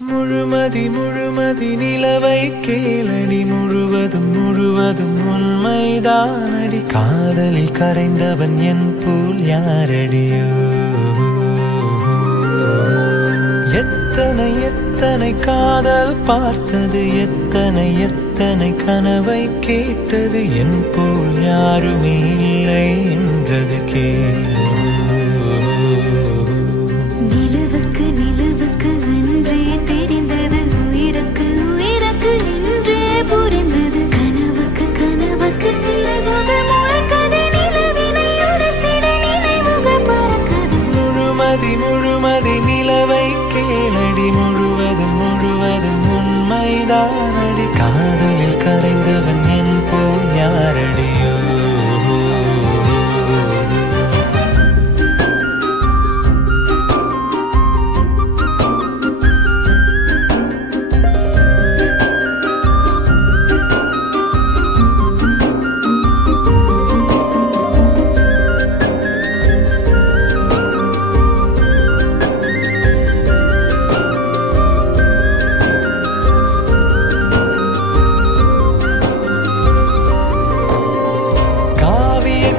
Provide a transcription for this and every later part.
முழுமதி முழுமதி நிலவை கேளடி முழுவதும் முழுவதும் உண்மைதானடி காதலில் கரைந்தவன் என் போல் யாரடியோ எத்தனை எத்தனை காதல் பார்த்தது எத்தனை எத்தனை கனவை கேட்டது என் போல் யாருமே இல்லை என்றது கேள் முழுமதி நிலவை கேளடி முழுவதும் முழுவதும் உண்மைதானடி காதலில் கரைந்தவன் என் போல் யாரடியோ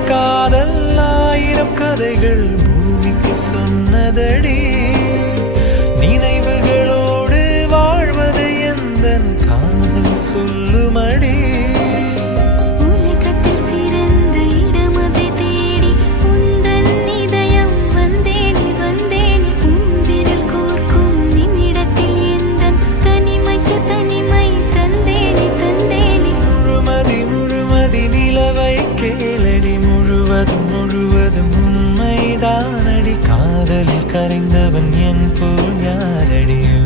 காதல் ஆயிரம் கதைகள் பூமிக்கு சொன்னதடி நினைவுகளோடு வாழ்வது எந்தன் காதல் சொல்லுமடி உலகத்தில் சிறந்த இடமதை தேடி உந்தன் இதயம் வந்தேனே வந்தேனே உன் விரல் கோர்க்கும் நிமிடத்தில் எந்தன் தனிமைக்கு தனிமை தந்தேனே தந்தேனே முழுமதி முழுமதி நிலவை கேளடி முழுவதும் முழுவதும் உண்மைதானடி காதலில் கரைந்தவன் என் போல் யாரடியோ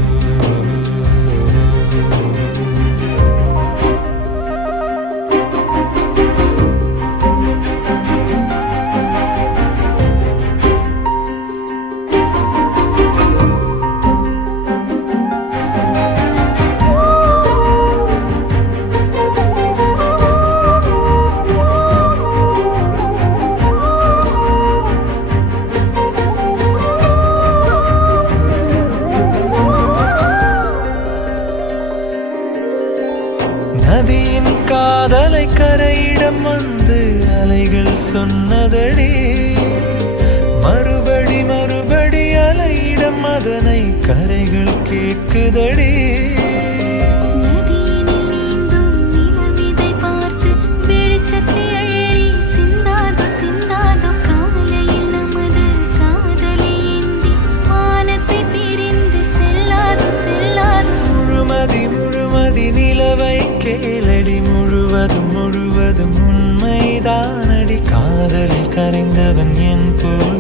நதியின் காதலை கரையிடம் வந்து அலைகள் சொன்னதடி மறுபடி மறுபடி அலையிடம் அதனை கரைகள் கேட்குதடி நதியினில் நீந்தும் நிலவிதை பார்த்து வெளிச்சத்தை அள்ளி சிந்தாதோ சிந்தாதோ காலையில் நமது காதலை ஏந்தி வானத்தை பிரிந்து செல்லாதோ செல்லாதோ முழுமதி முழுமதி நிலவை கேளடி முழுவதும் முழுவதும் உண்மைதானடி காதலில் கரைந்தவன் என் போல்